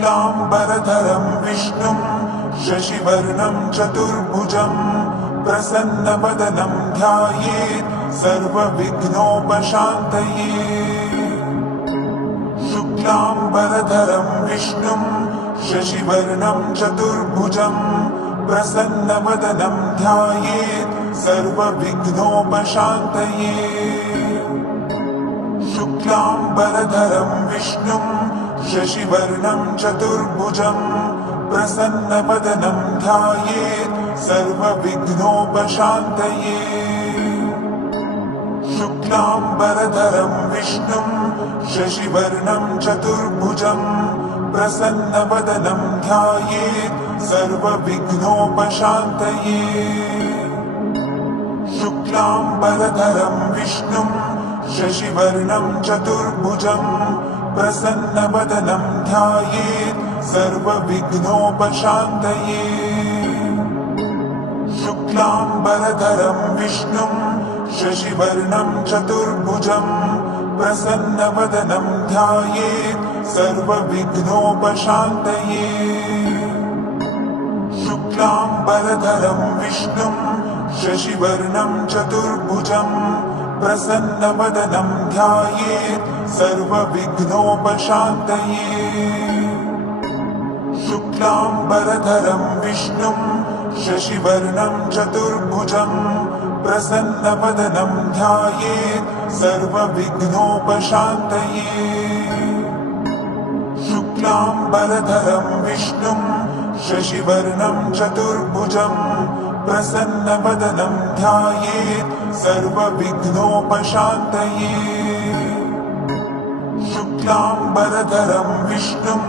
शुक्लाम्बरधरं विष्णुं शशिवर्णं चतुर्भुजं प्रसन्नवदनं ध्यायेत् सर्वविघ्नोपशान्तये। शुक्लाम्बरधरं विष्णुं शशिवर्णं चतुर्भुजं प्रसन्नवदनं ध्यायेत् सर्वविघ्नोपशान्तये। शुक्लाम्बरधरं विष्णुं शशिवर्णं चतुर्भुजं प्रसन्नवदनं ध्यायेत् सर्वविघ्नोपशान्तये। शुक्लाम्बरधरं विष्णुं शशिवर्णं चतुर्भुजं प्रसन्नवदनं ध्यायेत् सर्वविघ्नोपशान्तये। शुक्लाम्बरधरं विष्णुं शशिवर्णं चतुर्भुजं प्रसन्नवदनं ध्यायेत् सर्वविघ्नोपशान्तये। शुक्लाम्बरधरं विष्णुं शशिवर्णं चतुर्भुजं प्रसन्नवदनं ध्यायेत् सर्वविघ्नोपशान्तये। शुक्लाम्बरधरं विष्णुं शशिवर्णं चतुर्भुजं प्रसन्नवदनं ध्यायेत् सर्वविघ्नोपशान्तये। शुक्लाम्बरधरं विष्णुं शशिवर्णं चतुर्भुजं प्रसन्नवदनं ध्यायेत् सर्वविघ्नोपशान्तये। शुक्लाम्बरधरं विष्णुं शशिवर्णं चतुर्भुजं प्रसन्नवदनं ध्यायेत् सर्वविघ्नोपशान्तये। शुक्लाम्बरधरं विष्णुं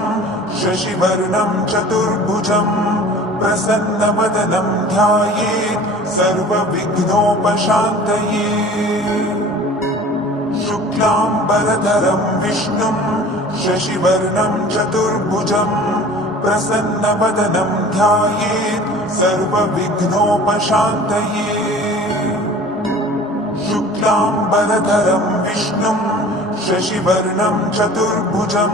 शशिवर्णं चतुर्भुजं प्रसन्नवदनं ध्यायेत् सर्वविघ्नोपशान्तये। शुक्लाम्बरधरं विष्णुं शशिवर्णं चतुर्भुजं प्रसन्नवदनं ध्यायेत् सर्वविघ्नोपशान्तये। शुक्लाम्बरधरं विष्णुं शशिवर्णं चतुर्भुजं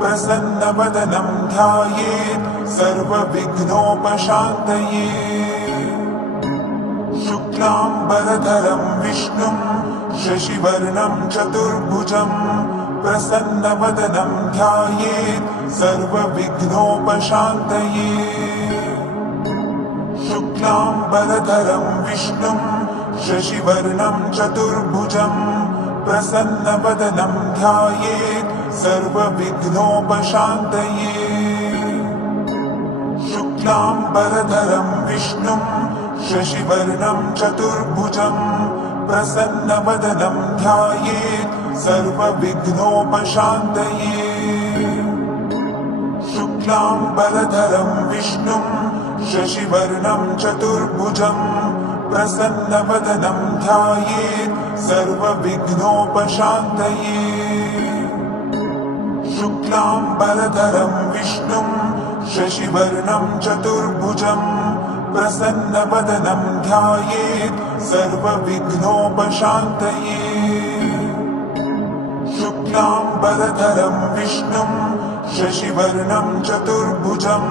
प्रसन्नवदनं ध्यायेत् सर्वविघ्नोपशान्तये। शुक्लाम्बरधरं विष्णुं शशिवर्णं चतुर्भुजं प्रसन्नवदनं ध्यायेत् सर्वविघ्नोपशान्तये। शुक्लाम्बरधरं विष्णुं शशिवर्णं चतुर्भुजं प्रसन्नवदनं ध्यायेत् सर्वविघ्नोपशान्तये। शुक्लाम्बरधरं विष्णुं शशिवर्णं चतुर्भुजं प्रसन्नवदनं ध्यायेत् सर्वविघ्नोपशान्तये। शुक्लाम्बरधरं विष्णुं शशिवर्णं चतुर्भुजं प्रसन्नवदनं ध्यायेत् सर्वविघ्नोपशान्तये। शुक्लाम्बरधरं विष्णुं शशिवर्णं चतुर्भुजं प्रसन्नवदनं ध्यायेत् सर्वविघ्नोपशान्तये। शुक्लाम्बरधरं विष्णुं शशिवर्णं चतुर्भुजं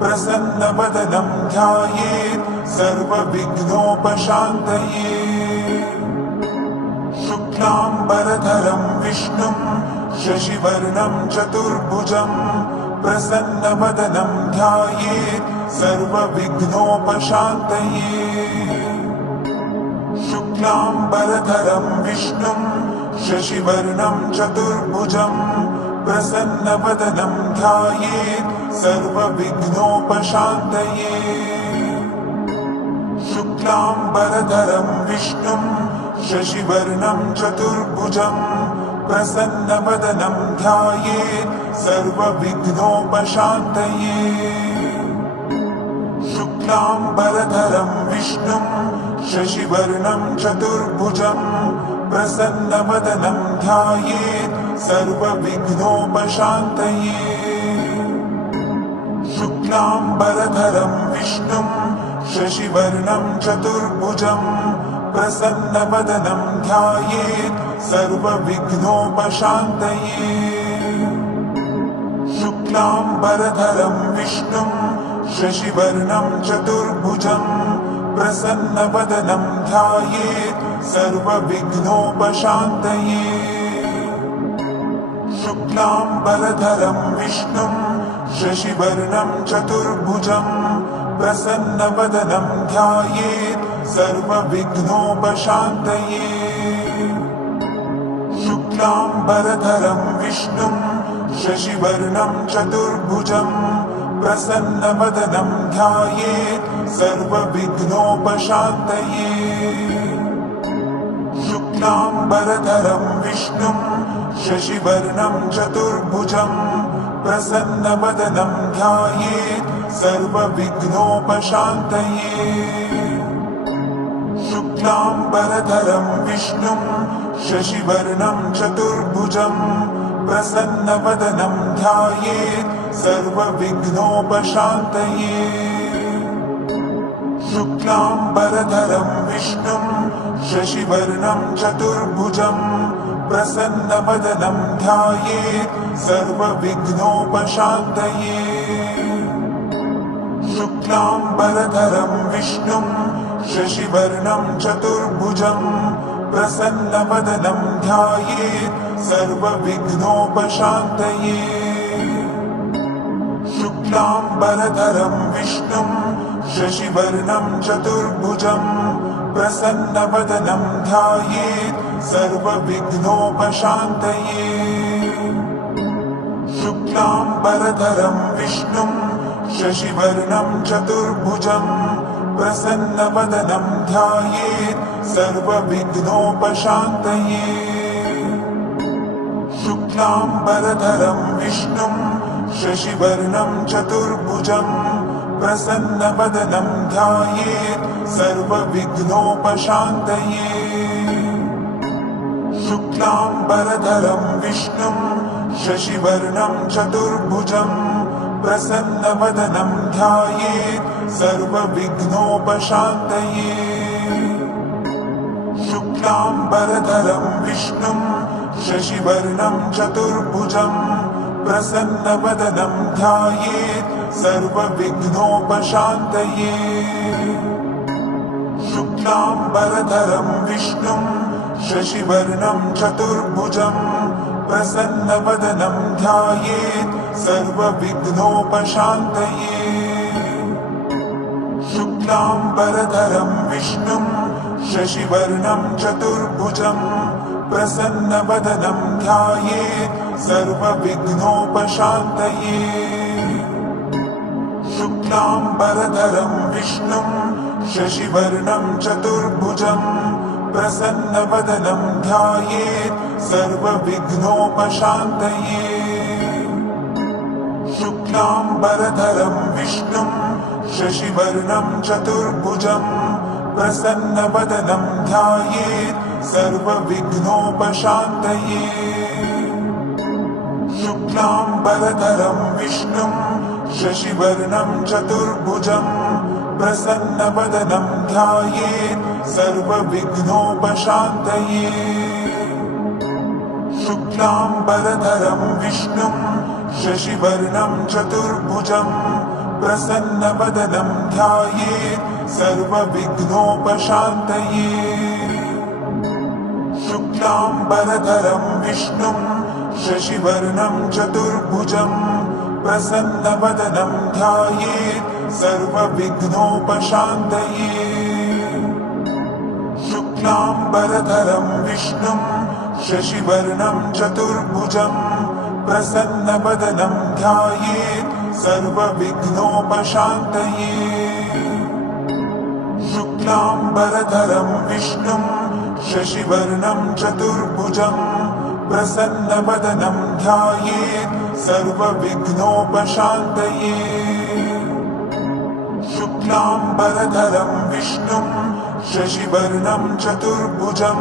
प्रसन्नवदनं ध्यायेत् सर्वविघ्नोपशान्तये। शुक्लाम्बरधरं विष्णुं शशिवर्णं चतुर्भुजं प्रसन्नवदनं ध्यायेत् सर्वविघ्नोपशान्तये। शुक्लाम्बरधरं विष्णुं शशिवर्णं चतुर्भुजं प्रसन्नवदनं ध्यायेत् सर्वविघ्नोपशान्तये। शुक्लाम्बरधरं विष्णुं शशिवर्णं चतुर्भुजं प्रसन्नवदनं ध्यायेत् सर्वविघ्नोपशान्तये। शुक्लाम्बरधरं विष्णुं शशिवर्णं चतुर्भुजं प्रसन्नवदनं ध्यायेत् सर्वविघ्नोपशान्तये। शुक्लाम्बरधरं विष्णुं शशिवर्णं चतुर्भुजं प्रसन्नवदनं ध्यायेत् सर्वविघ्नोपशान्तये। शुक्लाम्बरधरं विष्णुं शशिवर्णं चतुर्भुजं प्रसन्नवदनं ध्यायेत् सर्वविघ्नोपशान्तये। शुक्लाम्बरधरं विष्णुं शशिवर्णं चतुर्भुजं प्रसन्नवदनं ध्यायेत् सर्वविघ्नोपशान्तये। शुक्लाम्बरधरं विष्णुं शशिवर्णं चतुर्भुजं प्रसन्नवदनं ध्यायेत् सर्वविघ्नोपशान्तये। शुक्लाम्बरधरं विष्णुं शशिवर्णं चतुर्भुजं प्रसन्नवदनं ध्यायेत् सर्वविघ्नोपशान्तये। शुक्लाम्बरधरं विष्णुं शशिवर्णं चतुर्भुजं प्रसन्नवदनं ध्यायेत् सर्वविघ्नोपशान्तये। शुक्लाम्बरधरं विष्णुं शशिवर्णं चतुर्भुजं प्रसन्नवदनं ध्यायेत् सर्वविघ्नोपशान्तये। शुक्लाम्बरधरं विष्णुं शशिवर्णं चतुर्भुजं प्रसन्नवदनं ध्यायेत् सर्वविघ्नोपशान्तये। शुक्लाम्बरधरं विष्णुं शशिवर्णं चतुर्भुजं प्रसन्नवदनं ध्यायेत् सर्वविघ्नोपशान्तये। शुक्लाम्बरधरं विष्णुं शशिवर्णं चतुर्भुजं प्रसन्नवदनं ध्यायेत् सर्वविघ्नोपशान्तये। शुक्लाम्बरधरं विष्णुं शशिवर्णं चतुर्भुजं प्रसन्नवदनं ध्यायेत् सर्वविघ्नोपशान्तये। शुक्लाम्बरधरं विष्णुं शशिवर्णं चतुर्भुजं प्रसन्नवदनं ध्यायेत् सर्वविघ्नोपशान्तये। शुक्लाम्बरधरं विष्णुं शशिवर्णं चतुर्भुजं प्रसन्नवदनं ध्यायेत् सर्वविघ्नोपशान्तये। शुक्लाम्बरधरं विष्णुं शशिवर्णं चतुर्भुजं प्रसन्नवदनं ध्यायेत् सर्वविघ्नोपशान्तये। शुक्लाम्बरधरं विष्णुं शशिवर्णं चतुर्भुजं प्रसन्नवदनं ध्यायेत् सर्वविघ्नोपशान्तये। शुक्लाम्बरधरं विष्णुं शशिवर्णं चतुर्भुजं प्रसन्नवदनं ध्यायेत् सर्वविघ्नोपशान्तये। शुक्लाम्बरधरं विष्णुं शशिवर्णं चतुर्भुजं प्रसन्नवदनं ध्यायेत् सर्वविघ्नोपशान्तये। शुक्लाम्बरधरं विष्णुं शशिवर्णं चतुर्भुजं प्रसन्नवदनं ध्यायेत् सर्वविघ्नोपशान्तये। शुक्लाम्बरधरं विष्णुं शशिवर्णं चतुर्भुजं प्रसन्नवदनं ध्यायेत् सर्वविघ्नोपशान्तये। शुक्लाम्बरधरं विष्णुं शशिवर्णं चतुर्भुजं प्रसन्नवदनं ध्यायेत् सर्वविघ्नोपशान्तये। शुक्लाम्बरधरं विष्णुं शशिवर्णं चतुर्भुजं प्रसन्नवदनं ध्यायेत् सर्वविघ्नोपशान्तये। शुक्लाम्बरधरं विष्णुं शशिवर्णं चतुर्भुजं प्रसन्नवदनं ध्यायेत् सर्वविघ्नोपशान्तये। शुक्लाम्बरधरं विष्णुं शशिवर्णं चतुर्भुजं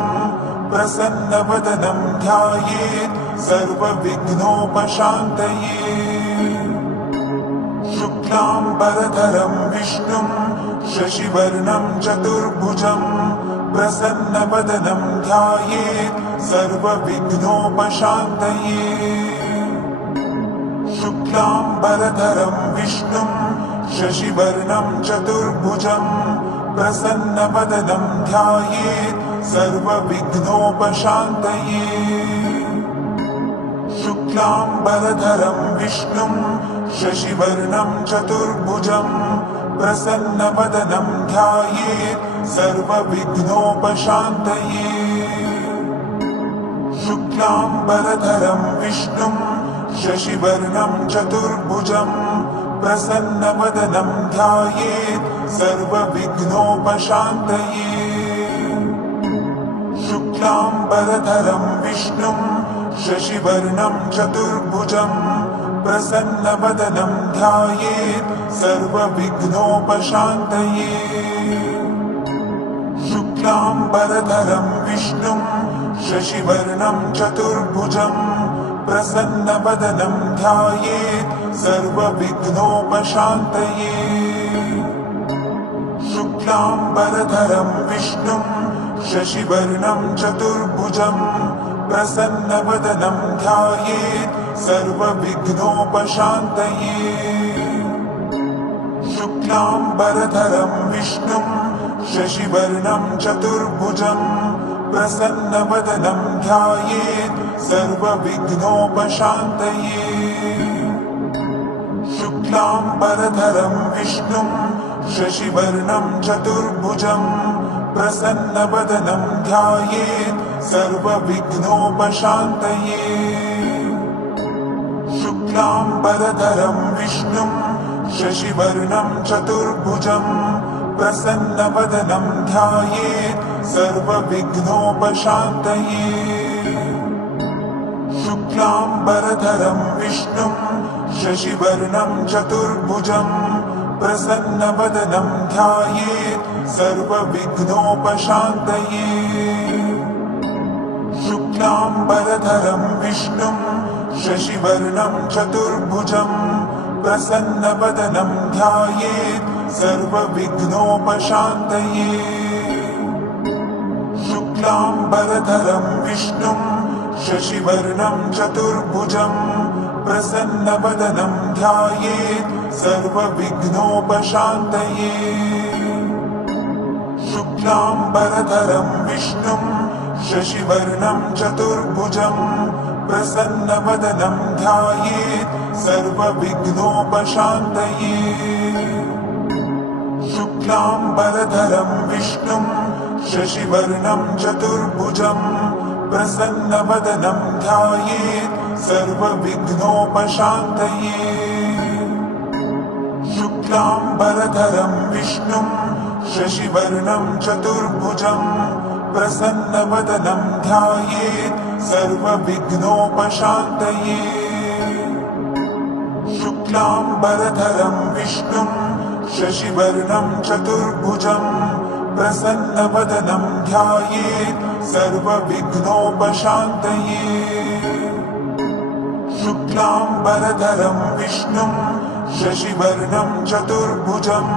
प्रसन्नवदनं ध्यायेत् सर्वविघ्नोपशान्तये। शुक्लाम्बरधरं विष्णुं शशिवर्णं चतुर्भुजं प्रसन्नवदनं ध्यायेत् सर्वविघ्नोपशान्तये। शुक्लाम्बरधरं विष्णुं शशिवर्णं चतुर्भुजं प्रसन्नवदनं ध्यायेत् सर्वविघ्नोपशान्तये शुक्लाम्बरधरं विष्णुं शशिवर्णं चतुर्भुजं प्रसन्नवदनं ध्यायेत् सर्वविघ्नोपशान्तये शुक्लाम्बरधरं विष्णुं शशिवर्णं चतुर्भुजं प्रसन्नवदनं ध्यायेत् सर्वविघ्नोपशान्तये शुक्लाम्बरधरं विष्णुं शशिवर्णं चतुर्भुजं प्रसन्नवदनं ध्यायेत् सर्वविघ्नोपशान्तये शुक्लाम्बरधरं विष्णुं शशिवर्णं चतुर्भुजं प्रसन्नवदनं ध्यायेत् सर्वविघ्नोपशान्तये शुक्लाम्बरधरं विष्णुं शशिवर्णं चतुर्भुजं प्रसन्नवदनं ध्यायेत् सर्वविघ्नोपशान्तये शुक्लाम्बरधरं विष्णुं शशिवर्णं चतुर्भुजं प्रसन्नवदनं ध्यायेत् सर्वविघ्नोपशान्तये शुक्लाम्बरधरं विष्णुं शशिवर्णं चतुर्भुजं प्रसन्नवदनं ध्यायेत् सर्वविघ्नोपशान्तये शुक्लाम्बरधरं विष्णुं शशिवर्णं चतुर्भुजं प्रसन्नवदनं ध्यायेत् सर्वविघ्नोपशान्तये शुक्लाम्बरधरं विष्णुं शशिवर्णं चतुर्भुजं प्रसन्नवदनं ध्यायेत् सर्वविघ्नोपशान्तये शुक्लाम्बरधरं विष्णुं शशिवर्णं चतुर्भुजं प्रसन्नवदनं ध्यायेत् सर्वविघ्नोपशान्तये शुक्लाम्बरधरं विष्णुं शशिवर्णं चतुर्भुजं प्रसन्नवदनं ध्यायेत् सर्वविघ्नोपशान्तये शुक्लाम्बरधरं विष्णुं शशिवर्णं चतुर्भुजं प्रसन्नवदनं ध्यायेत् सर्वविघ्नोपशान्तये शुक्लाम्बरधरं विष्णुं शशिवर्णं चतुर्भुजं प्रसन्नवदनं ध्यायेत् सर्वविघ्नोपशान्तये शुक्लाम्बरधरं विष्णुं शशिवर्णं चतुर्भुजं प्रसन्नवदनं ध्यायेत् सर्वविघ्नोपशान्तये शुक्लाम्बरधरं विष्णुं शशिवर्णं चतुर्भुजं प्रसन्नवदनं ध्यायेत् सर्वविघ्नोपशान्तये शुक्लाम्बरधरं विष्णुं शशिवर्णं चतुर्भुजं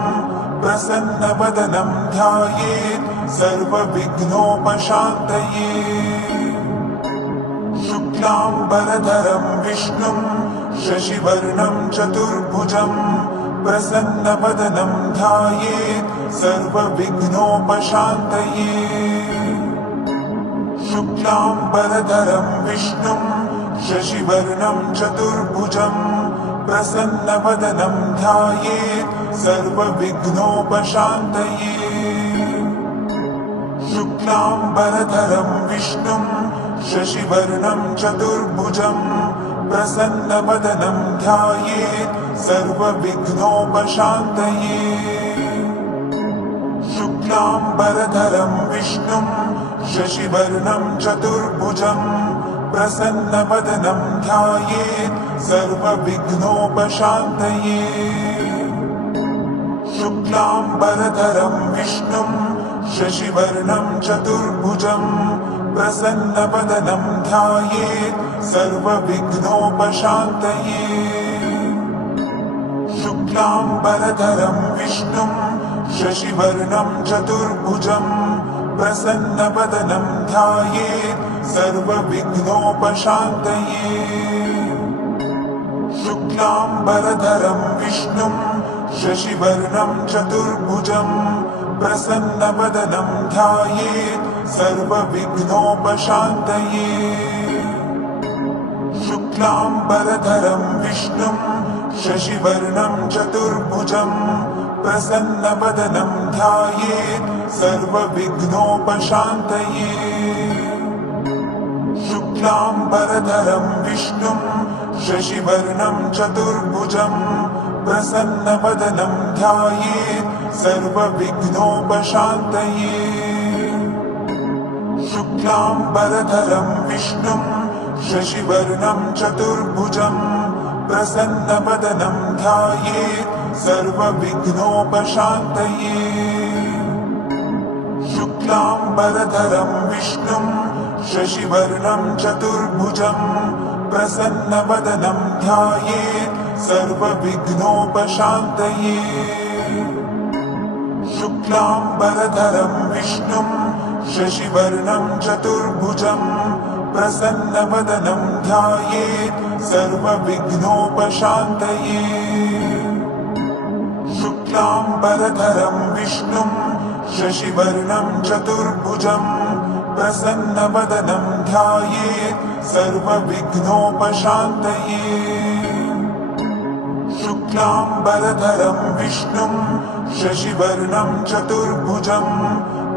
प्रसन्नवदनं ध्यायेत् सर्वविघ्नोपशान्तये शुक्लाम्बरधरं विष्णुं शशिवर्णं चतुर्भुजं प्रसन्नवदनं ध्यायेत् सर्वविघ्नोपशान्तये शुक्लाम्बरधरं विष्णुं शशिवर्णं चतुर्भुजं प्रसन्नवदनं ध्यायेत् सर्वविघ्नोपशान्तये शुक्लाम्बरधरं विष्णुं शशिवर्णं चतुर्भुजं प्रसन्नवदनं ध्यायेत् सर्वविघ्नोपशान्तये शुक्लाम्बरधरं विष्णुं शशिवर्णं चतुर्भुजं प्रसन्नवदनं ध्यायेत् सर्वविघ्नोपशान्तये शुक्लाम्बरधरं विष्णुं शशिवर्णं चतुर्भुजं प्रसन्नवदनं ध्यायेत् सर्वविघ्नोपशान्तये शुक्लाम्बरधरं विष्णुं शशिवर्णं चतुर्भुजं प्रसन्नवदनं ध्यायेत् सर्वविघ्नोपशान्तये शुक्लाम्बरधरं विष्णुं शशिवर्णं चतुर्भुजं प्रसन्नवदनं ध्यायेत् सर्वविघ्नोपशान्तये। शुक्लाम्बरधरं विष्णुं शशिवर्णं चतुर्भुजं प्रसन्नवदनं ध्यायेत् सर्वविघ्नोपशान्तये। शुक्लाम्बरधरं विष्णुं शशिवर्णं चतुर्भुजं प्रसन्नवदनं ध्यायेत् सर्वविघ्नोपशान्तये। शुक्लाम्बरधरं विष्णुं शशिवर्णं चतुर्भुजं प्रसन्नवदनं ध्यायेत् सर्वविघ्नोपशान्तये। शुक्लाम्बरधरं विष्णुं शशिवर्णं चतुर्भुजं प्रसन्नवदनं ध्यायेत् सर्वविघ्नोपशान्तये। शुक्लाम्बरधरं विष्णुं शशिवर्णं चतुर्भुजं प्रसन्नवदनं ध्यायेत् सर्वविघ्नोपशान्तये। शुक्लाम्बरधरं विष्णुं शशिवर्णं चतुर्भुजं प्रसन्नवदनं ध्यायेत् सर्वविघ्नोपशान्तये। शुक्लाम्बरधरं विष्णुं शशिवर्णं चतुर्भुजं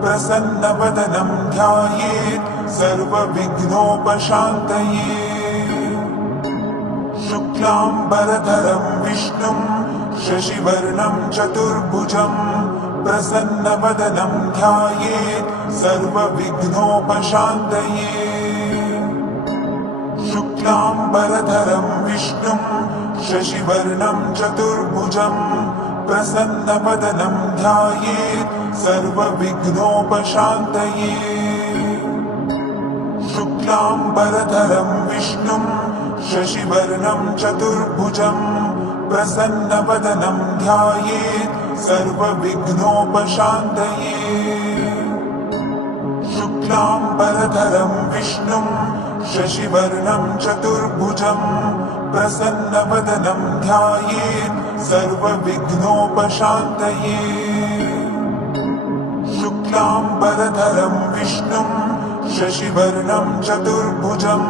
प्रसन्नवदनं ध्यायेत् सर्वविघ्नोपशान्तये। शुक्लाम्बरधरं विष्णुं शशिवर्णं चतुर्भुजं प्रसन्नवदनं ध्यायेत् सर्वविघ्नोपशान्तये। शुक्लाम्बरधरं विष्णुं शशिवर्णं चतुर्भुजं प्रसन्नवदनं ध्यायेत् सर्वविघ्नोपशान्तये। शुक्लाम्बरधरं विष्णुं शशिवर्णं चतुर्भुजं प्रसन्नवदनं ध्यायेत् सर्वविघ्नोपशान्तये। शुक्लाम्बरधरं विष्णुं शशिवर्णं चतुर्भुजं प्रसन्नवदनं ध्यायेत् सर्वविघ्नोपशान्तये। शुक्लाम्बरधरं विष्णुं शशिवर्णं चतुर्भुजं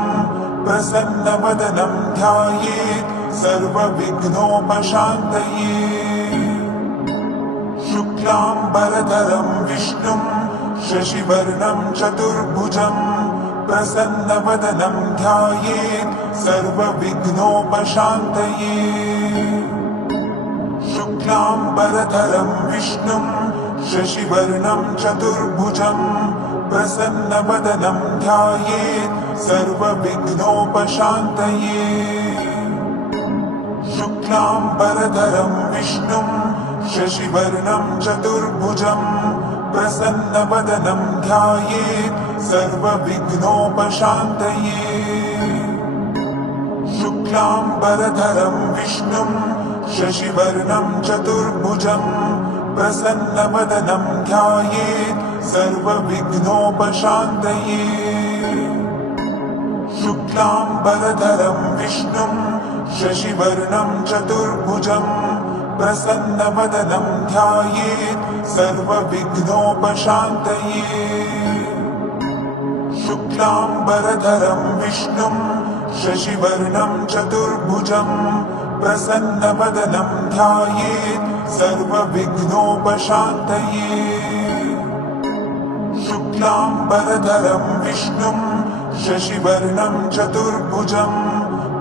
प्रसन्नवदनं ध्यायेत् सर्वविघ्नोपशान्तये। शुक्लाम्बरधरं विष्णुं शशिवर्णं चतुर्भुजं प्रसन्नवदनं ध्यायेत् सर्वविघ्नोपशान्तये। शुक्लाम्बरधरं विष्णुं शशिवर्णं चतुर्भुजं प्रसन्नवदनं ध्यायेत् सर्वविघ्नोपशान्तये। शुक्लाम्बरधरं विष्णुं शशिवर्णं चतुर्भुजं प्रसन्नवदनं ध्यायेत् सर्वविघ्नोपशान्तये। शुक्लाम्बरधरं विष्णुं शशिवर्णं चतुर्भुजं प्रसन्नवदनं ध्यायेत् सर्वविघ्नोपशान्तये। शुक्लाम्बरधरं विष्णुं शशिवर्णं चतुर्भुजं प्रसन्नवदनं ध्यायेत् सर्वविघ्नोपशान्तये। शुक्लाम्बरधरं विष्णुं शशिवर्णं चतुर्भुजं प्रसन्नवदनं ध्यायेत् सर्वविघ्नोपशान्तये। शुक्लाम्बरधरं विष्णुं शशिवर्णं चतुर्भुजं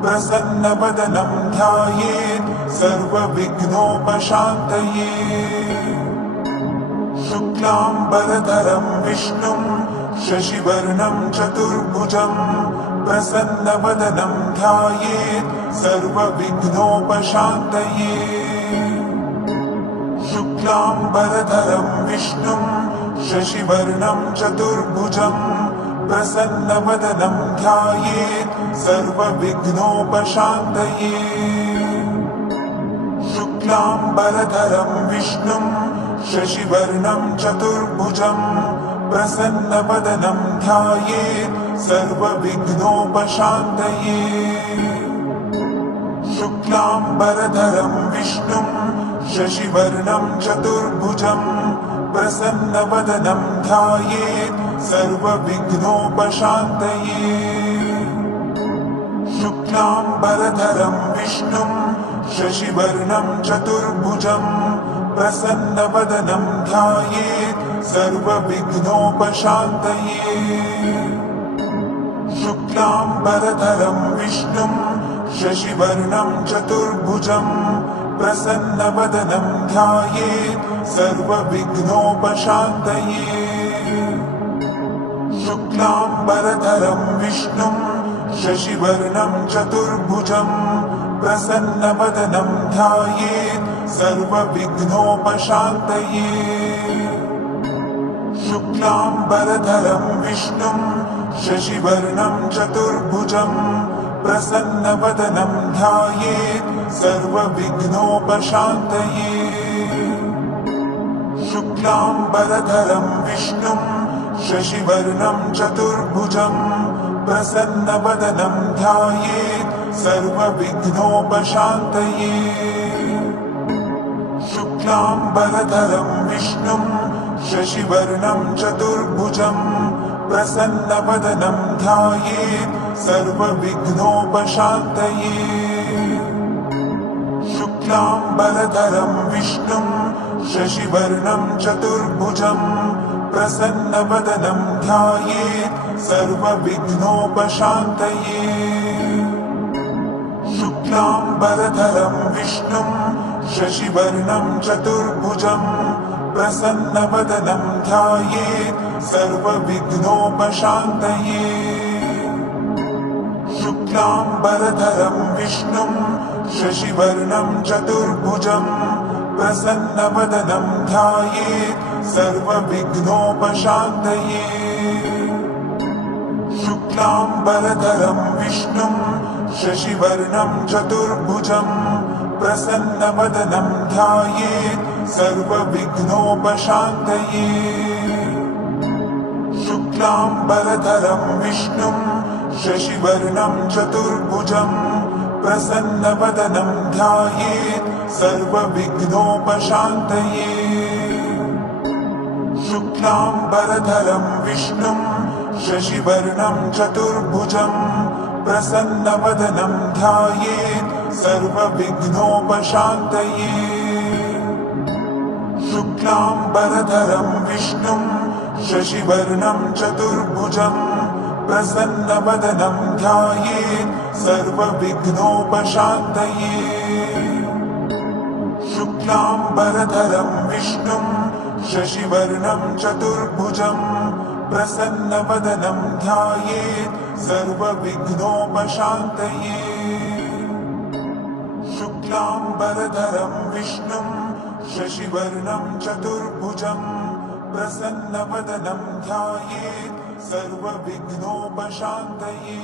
प्रसन्नवदनं ध्यायेत् सर्वविघ्नोपशान्तये। शुक्लाम्बरधरं विष्णुं शशिवर्णं चतुर्भुजं प्रसन्नवदनं ध्यायेत् सर्वविघ्नोपशान्तये। शुक्लाम्बरधरं विष्णुं शशिवर्णं चतुर्भुजं प्रसन्नवदनं ध्यायेत् सर्वविघ्नोपशान्तये। शुक्लाम्बरधरं विष्णुं शशिवर्णं चतुर्भुजं प्रसन्नवदनं ध्यायेत् सर्वविघ्नोपशान्तये। शुक्लाम्बरधरं विष्णुं शशिवर्णं चतुर्भुजं प्रसन्नवदनं ध्यायेत् सर्वविघ्नोपशान्तये शुक्लाम्बरधरं विष्णुं शशिवर्णं चतुर्भुजं प्रसन्नवदनं ध्यायेत् सर्वविघ्नोपशान्तये शुक्लाम्बरधरं विष्णुं शशिवर्णं चतुर्भुजं प्रसन्नवदनं ध्यायेत् सर्वविघ्नोपशान्तये शुक्लाम्बरधरं विष्णुं शशिवर्णं चतुर्भुजं प्रसन्नवदनं ध्यायेत् सर्वविघ्नोपशान्तये शुक्लाम्बरधरं विष्णुं शशिवर्णं चतुर्भुजं प्रसन्नवदनं ध्यायेत् सर्वविघ्नोपशान्तये शुक्लाम्बरधरं विष्णुं शशिवर्णं चतुर्भुजं प्रसन्नवदनं ध्यायेत् सर्वविघ्नोपशान्तये शुक्लाम्बरधरं विष्णुं शशिवर्णं चतुर्भुजं प्रसन्नवदनं ध्यायेत् सर्वविघ्नोपशान्तये शुक्लाम्बरधरं विष्णुं शशिवर्णं चतुर्भुजं प्रसन्नवदनं ध्यायेत् सर्वविघ्नोपशान्तये शुक्लाम्बरधरं विष्णुं शशिवर्णं चतुर्भुजं प्रसन्नवदनं ध्यायेत् सर्वविघ्नोपशान्तये शुक्लाम्बरधरं विष्णुं शशिवर्णं चतुर्भुजं प्रसन्नवदनं ध्यायेत् सर्वविघ्नोपशान्तये शुक्लाम्बरधरं विष्णुं शशिवर्णं चतुर्भुजं प्रसन्नवदनं ध्यायेत् सर्वविघ्नोपशान्तये शुक्लाम्बरधरं विष्णुं शशिवर्णं चतुर्भुजं प्रसन्नवदनं ध्यायेत् सर्वविघ्नोपशान्तये शुक्लाम्बरधरं विष्णुं शशिवर्णं चतुर्भुजं प्रसन्नवदनं ध्यायेत् सर्वविघ्नोपशान्तये शुक्लाम्बरधरं विष्णुं शशिवर्णं चतुर्भुजं प्रसन्नवदनं ध्यायेत् सर्वविघ्नोपशान्तये शुक्लाम्बरधरं विष्णुं शशिवर्णं चतुर्भुजं प्रसन्नवदनं ध्यायेत् सर्वविघ्नोपशान्तये शुक्लाम्बरधरं विष्णुं शशिवर्णं चतुर्भुजं प्रसन्नवदनं ध्यायेत् सर्वविघ्नोपशान्तये